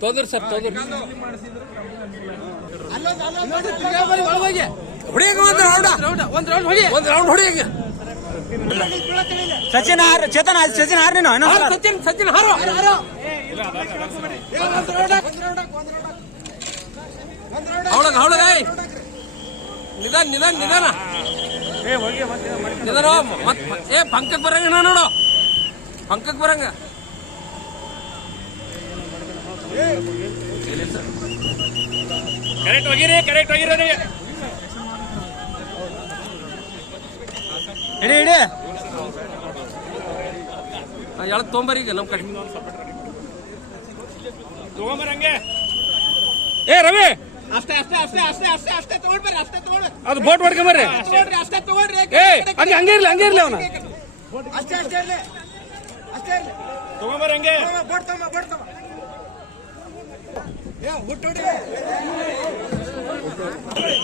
ತೋದ್ರ sir ತೋದ್ರ Sachin ಹಾರ ಚೇತನ್ ಸಚಿನ್ ಹಾರ ನೀನು ಸಚಿನ್ ಸಚಿನ್ ಹಾರೋ ಹೌಳಗ ಹೌಳಗ ನಿಧಾನ ನಿಧಾನ ನಿಧಾನ ನಿಧಾನ ಏ ಪಂಕಕ್ ಬರಂಗ ನೋಡು ಪಂಕಕ್ ಬರಂಗ ಕರೆಕ್ಟ್ ಹೋಗಿರಿ ಇಡಿ ಇಡಿ ಎಳತ್ ತೊಂಬರಿ ಈಗ ನಮ್ ಕಡೆ ತಗೊಂಬರಂಗೆ ಏ ರವಿ ಅಷ್ಟೇ ಅಷ್ಟೇ ಅಷ್ಟೇ ಅಷ್ಟೇ ಅಷ್ಟೇ ಅಷ್ಟೇ ತಗೊಂಡ್ಬರ್ರಿ ಅಷ್ಟೇ ತಗೊಳ್ಳಿ ಅದು ಬೋಟ್ ಹೊಡ್ಕೊಂಬರ್ರಿ ಅಷ್ಟೇ ತಗೊಳ್ರಿ ಹಂಗೆ ಇರ್ಲಿ ಅವನ ಅಷ್ಟೇ ಅಷ್ಟೇ ಇರ್ಲಿ ಅಷ್ಟೇ ಇರ್ಲಿ ತಗೊಂಬರಂಗೆ ಬೋಟ್ ತಮ್ಮ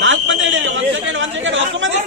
ನಾಲ್ಕು ಮಂದಿ ಹಿಡೀರಿ ಒಂದ್ ಸೆಕೆಂಡ್ ಹೊಸ ಮಂದಿ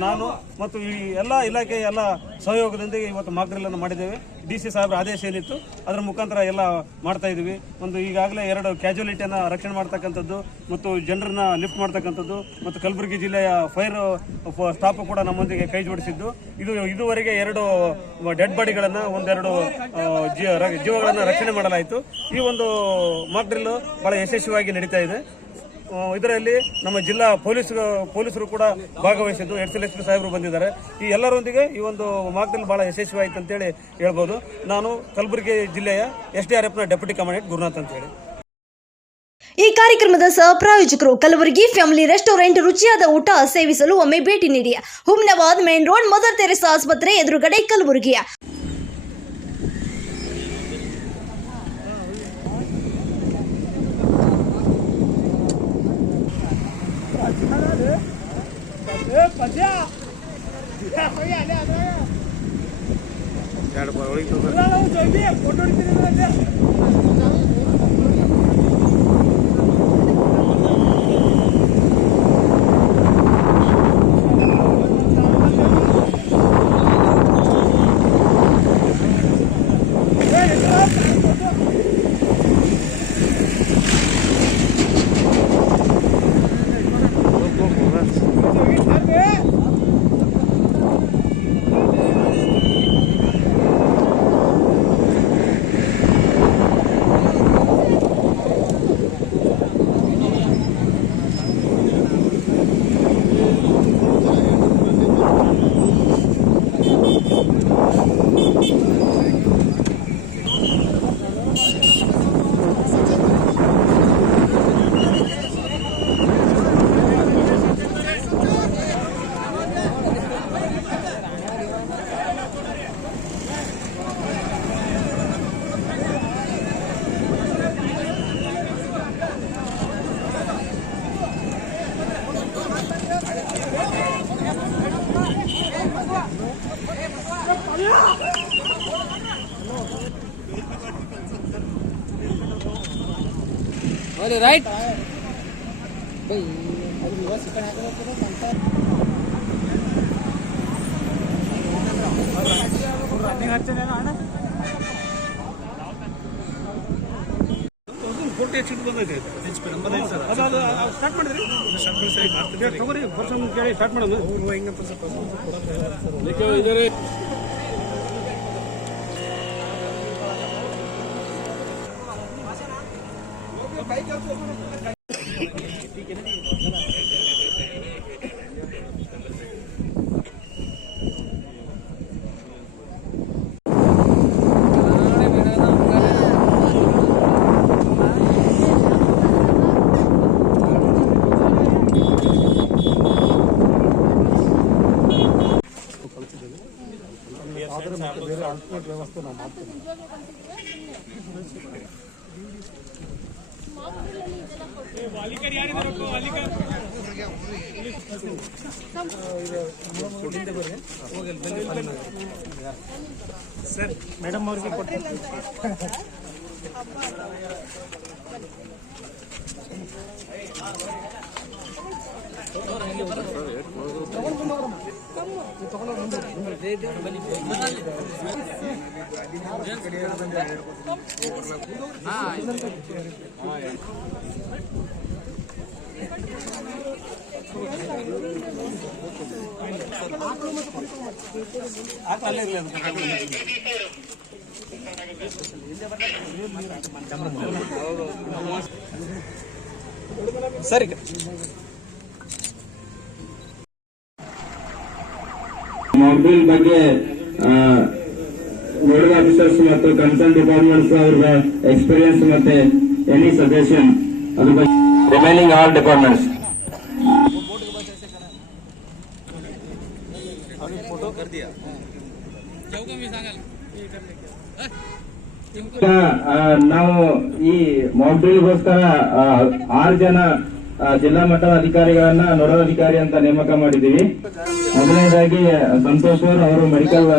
ನಾನು ಮತ್ತು ಈ ಎಲ್ಲ ಇಲಾಖೆ ಎಲ್ಲ ಸಹಯೋಗದೊಂದಿಗೆ ಇವತ್ತು ಮಾಕ್ ಡ್ರಿಲ್ ಅನ್ನು ಮಾಡಿದ್ದೇವೆ. DC ಸಾಹೇಬ್ರ ಆದೇಶ ಏನಿತ್ತು ಅದರ ಮುಖಾಂತರ ಎಲ್ಲ ಮಾಡ್ತಾ ಇದೀವಿ. ಒಂದು ಈಗಾಗಲೇ 2 ಕ್ಯಾಜುಯಾಲಿಟಿಯನ್ನು ರಕ್ಷಣೆ ಮಾಡ್ತಕ್ಕಂಥದ್ದು ಮತ್ತು ಜನರನ್ನ ಲಿಫ್ಟ್ ಮಾಡ್ತಕ್ಕಂಥದ್ದು ಮತ್ತು ಕಲಬುರಗಿ ಜಿಲ್ಲೆಯ ಫೈರ್ ಸ್ಟಾಫ್ ಕೂಡ ನಮ್ಮೊಂದಿಗೆ ಕೈ ಜೋಡಿಸಿದ್ದು. ಇದುವರೆಗೆ 2 ಡೆಡ್ ಬಾಡಿಗಳನ್ನು 1-2 ಜೀವಗಳನ್ನು ರಕ್ಷಣೆ ಮಾಡಲಾಯಿತು. ಈ ಒಂದು ಮಾಕ್ ಡ್ರಿಲ್ ಬಹಳ ಯಶಸ್ವಿಯಾಗಿ ನಡೀತಾ ಇದೆ. ಇದರಲ್ಲಿ ನಮ್ಮ ಜಿಲ್ಲಾ ಪೊಲೀಸರು ಕೂಡ ಭಾಗವಹಿಸಿದ್ದು. ಎಸ್ ಸಾಹೇಬರು ಬಂದಿದ್ದಾರೆ. ಈ ಎಲ್ಲರೊಂದಿಗೆ ಈ ಒಂದು ಮಾಕ್ ಡ್ರಿಲ್ ಬಹಳ ಯಶಸ್ವಿಯಾಯಿತು ಅಂತೇಳಿ ಹೇಳ್ಬೋದು. ನಾನು ಕಲಬುರಗಿ ಜಿಲ್ಲೆಯ SDRFನ ಡೆಪ್ಯೂಟಿ ಕಮಾಂಡೆಂಟ್ ಗುರುನಾಥ್ ಅಂತ ಹೇಳಿ. ಈ ಕಾರ್ಯಕ್ರಮದ ಸಹ ಪ್ರಾಯೋಜಕರು ಕಲಬುರಗಿ ಫ್ಯಾಮಿಲಿ ರೆಸ್ಟೋರೆಂಟ್. ರುಚಿಯಾದ ಊಟ ಸೇವಿಸಲು ಒಮ್ಮೆ ಭೇಟಿ ನೀಡಿ. Humnabad main road, Mother Teresa ಆಸ್ಪತ್ರೆ ಎದುರುಗಡೆ, ಕಲಬುರಗಿ. ರೈಟ್ ಸ್ಟಾರ್ಟ್ ಮಾಡಿದ್ರಿ ತಗೋರಿ ವರ್ಷ ಕೇಳಿ ಸ್ಟಾರ್ಟ್ ಮಾಡೋದು. ಸರ್ ಮೇಡಮ್ ಅವ್ರಿಗೆ ಕೊಟ್ಟು ಸರಿ ಮಾಕ್ಡ್ರಿಲ್ ಬಗ್ಗೆ ನೋಡಲ್ ಆಫೀಸರ್ಸ್ ಮತ್ತು ಕನ್ಸರ್ನ್ ಡಿಪಾರ್ಟ್ಮೆಂಟ್ಸ್ ಅವ್ರ ಎಕ್ಸ್ಪೀರಿಯನ್ಸ್ ಮತ್ತೆ ಎನಿ ಸಜೆಷನ್ ಅದ್ರ ಬಗ್ಗೆ ರಿಮೈನಿಂಗ್ ಆಲ್ ಡಿಪಾರ್ಟ್ಮೆಂಟ್ಸ್ ನಾವು ಈ ಮಾಕ್ಡ್ರಿಲ್ಗೋಸ್ಕರ 6 ಜನ ಜಿಲ್ಲಾ ಮಟ್ಟದ ಅಧಿಕಾರಿಗಳನ್ನ ನೋಡಲ್ ಅಧಿಕಾರಿ ಅಂತ ನೇಮಕ ಮಾಡಿದ್ದೀವಿ. ಮೊದಲನೇದಾಗಿ ಸಂತೋಷ್ ಅವರು ಮೆಡಿಕಲ್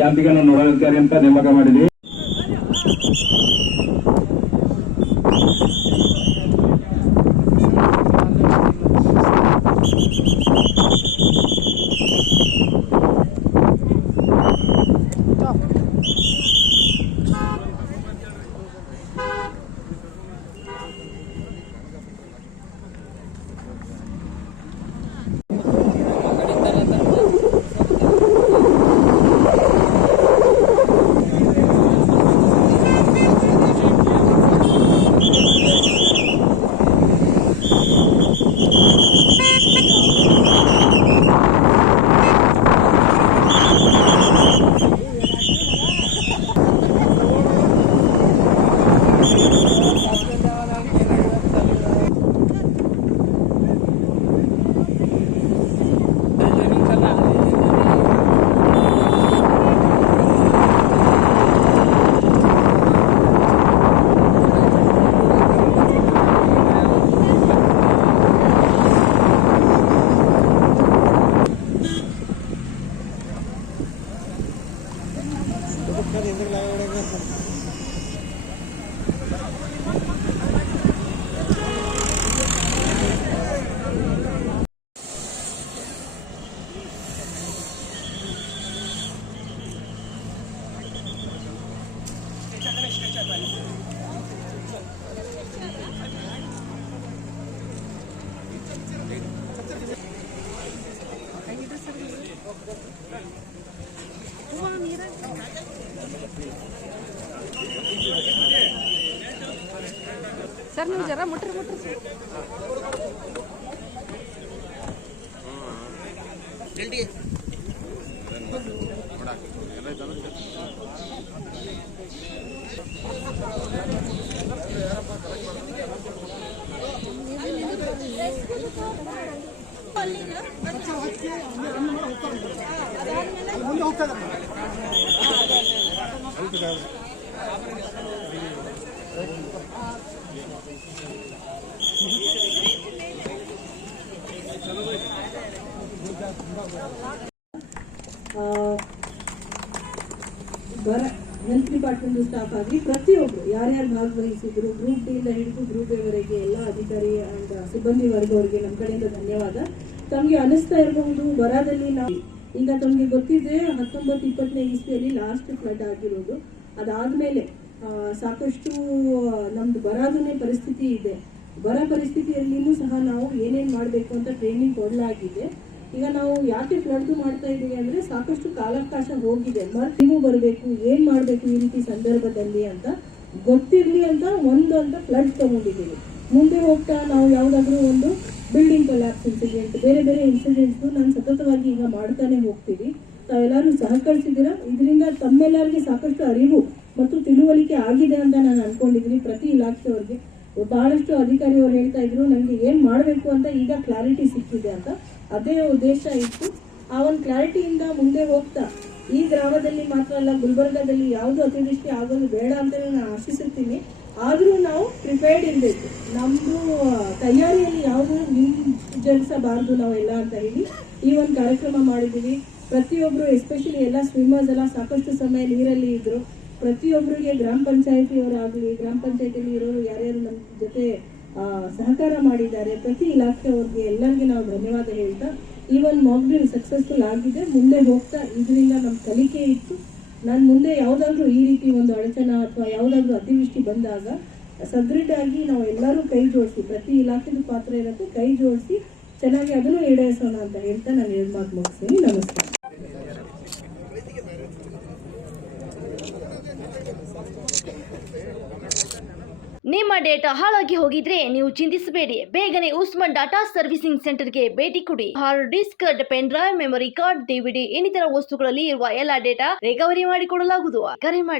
ಕ್ಯಾಂಪಿಗೆ ನೋಡಲ್ ಅಧಿಕಾರಿ ಅಂತ ನೇಮಕ ಮಾಡಿದ್ದೀವಿ. ಸರ್ ನೀವು ಜರ ಮುಟ್ರಿ ಮುಂದೆ ಹೋಗ್ತದೆ. ಹೆಲ್ತ್ ಡಿಪಾರ್ಟ್ಮೆಂಟ್ ಸ್ಟಾಫ್ ಆಗಲಿ ಪ್ರತಿಯೊಬ್ಬರು ಯಾರ್ಯಾರು ಭಾಗವಹಿಸಿದ್ರು ಗ್ರೂಪ್ ಡಿ ಇಂದ ಹಿಡಿದು ಗ್ರೂಪ್ ಎ ವರೆಗೆ ಎಲ್ಲ ಅಧಿಕಾರಿ ಅಂಡ್ ಸಿಬ್ಬಂದಿ ವರ್ಗವರಿಗೆ ನಮ್ಮ ಕಡೆಯಿಂದ ಧನ್ಯವಾದ. ತಮಗೆ ಅನಿಸ್ತಾ ಇರಬಹುದು ಬರದಲ್ಲಿ ನಾವು ಈಗ ತಮಗೆ ಗೊತ್ತಿದೆ 19-20ನೇ ಇಸ್ವಿಯಲ್ಲಿ ಲಾಸ್ಟ್ ಫ್ಲಡ್ ಆಗಿರೋದು. ಅದಾದ್ಮೇಲೆ ಸಾಕಷ್ಟು ನಮ್ದು ಬರದನೇ ಪರಿಸ್ಥಿತಿ ಇದೆ. ಬರ ಪರಿಸ್ಥಿತಿಯಲ್ಲಿನೂ ಸಹ ನಾವು ಏನೇನು ಮಾಡಬೇಕು ಅಂತ ಟ್ರೈನಿಂಗ್ ಕೊಡಲಾಗಿದೆ. ಈಗ ನಾವು ಯಾಕೆ ಫ್ಲಡ್ ಮಾಡ್ತಾ ಇದ್ದೀವಿ ಅಂದರೆ ಸಾಕಷ್ಟು ಕಾಲಾವಕಾಶ ಹೋಗಿದೆ. ನೀವು ಬರಬೇಕು, ಏನು ಮಾಡಬೇಕು ಈ ರೀತಿ ಸಂದರ್ಭದಲ್ಲಿ ಅಂತ ಗೊತ್ತಿರಲಿ ಅಂತ ಒಂದು ಅಂತ ಫ್ಲಡ್ ತಗೊಂಡಿದ್ದೀವಿ. ಮುಂದೆ ಹೋಗ್ತಾ ನಾವು ಯಾವುದಾದ್ರೂ ಒಂದು ಬಿಲ್ಡಿಂಗ್ ಕೊಲ್ಯಾಪ್ಸ್ ಇನ್ಸಿಡೆಂಟ್, ಬೇರೆ ಬೇರೆ ಇನ್ಸಿಡೆಂಟ್ಸ್ ನಾನು ಸತತವಾಗಿ ಈಗ ಮಾಡ್ತಾನೆ ಹೋಗ್ತೀವಿ. ತಾವೆಲ್ಲರೂ ಸಹಕರಿಸಿದ್ದೀರಾ. ಇದರಿಂದ ತಮ್ಮೆಲ್ಲರಿಗೆ ಸಾಕಷ್ಟು ಅರಿವು ಮತ್ತು ತಿಳುವಳಿಕೆ ಆಗಿದೆ ಅಂತ ನಾನು ಅನ್ಕೊಂಡಿದ್ದೀನಿ. ಪ್ರತಿ ಇಲಾಖೆಯವ್ರಿಗೆ ಬಹಳಷ್ಟು ಅಧಿಕಾರಿಯವರು ಹೇಳ್ತಾ ಇದ್ರು ನನಗೆ ಏನು ಮಾಡಬೇಕು ಅಂತ, ಈಗ ಕ್ಲಾರಿಟಿ ಸಿಕ್ಕಿದೆ ಅಂತ. ಅದೇ ಉದ್ದೇಶ ಇತ್ತು. ಆ ಒಂದು ಕ್ಲಾರಿಟಿಯಿಂದ ಮುಂದೆ ಹೋಗ್ತಾ ಈ ಗ್ರಾಮದಲ್ಲಿ ಮಾತ್ರ ಅಲ್ಲ, ಗುಲ್ಬರ್ಗಾದಲ್ಲಿ ಯಾವುದು ಅತಿವೃಷ್ಟಿ ಆಗೋದು ಬೇಡ ಅಂತ ನಾನು ಆಶಿಸುತ್ತೀನಿ. ಆದರೂ ನಾವು ಪ್ರಿಪೇರ್ಡ್ ಇರಬೇಕು. ನಮ್ಮದು ತಯಾರಿಯಲ್ಲಿ ಯಾವುದು ಹಿಂಜರಿಸಬಾರ್ದು ನಾವೆಲ್ಲ ಅಂತ ಹೇಳಿ ಈ ಒಂದು ಕಾರ್ಯಕ್ರಮ ಮಾಡಿದ್ದೀವಿ. ಪ್ರತಿಯೊಬ್ಬರು, ಎಸ್ಪೆಷಲಿ ಎಲ್ಲ ಸ್ವಿಮ್ಮರ್ಸ್ ಎಲ್ಲ ಸಾಕಷ್ಟು ಸಮಯ ನೀರಲ್ಲಿ ಇದ್ರು. ಪ್ರತಿಯೊಬ್ಬರಿಗೆ ಗ್ರಾಮ ಪಂಚಾಯತಿಯವರಾಗಲಿ, ಗ್ರಾಮ ಪಂಚಾಯತಿಯಲ್ಲಿ ಇರೋರು ಯಾರ್ಯಾರು ನಮ್ಮ ಜೊತೆ ಸಹಕಾರ ಮಾಡಿದ್ದಾರೆ, ಪ್ರತಿ ಇಲಾಖೆಯವ್ರಿಗೆ ಎಲ್ಲರಿಗೆ ನಾವು ಧನ್ಯವಾದ ಹೇಳ್ತಾ ಈ ಒಂದು ಮಾಕ್ ಡ್ರಿಲ್ ಸಕ್ಸಸ್ಫುಲ್ ಆಗಿದೆ. ಮುಂದೆ ಹೋಗ್ತಾ ಇದರಿಂದ ನಮ್ಮ ಕಲಿಕೆ ಇತ್ತು. ನಾನು ಮುಂದೆ ಯಾವುದಾದ್ರೂ ಈ ರೀತಿ ಒಂದು ಅಡಚಣ ಅಥವಾ ಯಾವುದಾದ್ರೂ ಅತಿವೃಷ್ಟಿ ಬಂದಾಗ ಸದೃಢಾಗಿ ನಾವು ಎಲ್ಲರೂ ಕೈ ಜೋಡಿಸಿ, ಪ್ರತಿ ಇಲಾಖೆದು ಪಾತ್ರ ಇರುತ್ತೆ, ಕೈ ಜೋಡಿಸಿ ಚೆನ್ನಾಗಿ ಅದನ್ನು ಈಡೇರಿಸೋಣ ಅಂತ ಹೇಳ್ತಾ ನಾನು 2 ಮಾತು ಮುಗಿಸ್ತೀನಿ. ನಮಸ್ಕಾರ. ನಿಮ್ಮ ಡೇಟಾ ಹಾಳಾಗಿ ಹೋಗಿದ್ರೆ ನೀವು ಚಿಂತಿಸಬೇಡಿ. ಬೇಗನೆ ಉಸ್ಮಾನ್ ಡಾಟಾ ಸರ್ವಿಸಿಂಗ್ ಸೆಂಟರ್ಗೆ ಭೇಟಿ ಕೊಡಿ. Hard disk, pen drive, memory card, DVD ಇನ್ನಿತರ ವಸ್ತುಗಳಲ್ಲಿ ಇರುವ ಎಲ್ಲ ಡೇಟಾ ರಿಕವರಿ ಮಾಡಿಕೊಡಲಾಗುವುದು. ಕರೆ ಮಾಡಿ.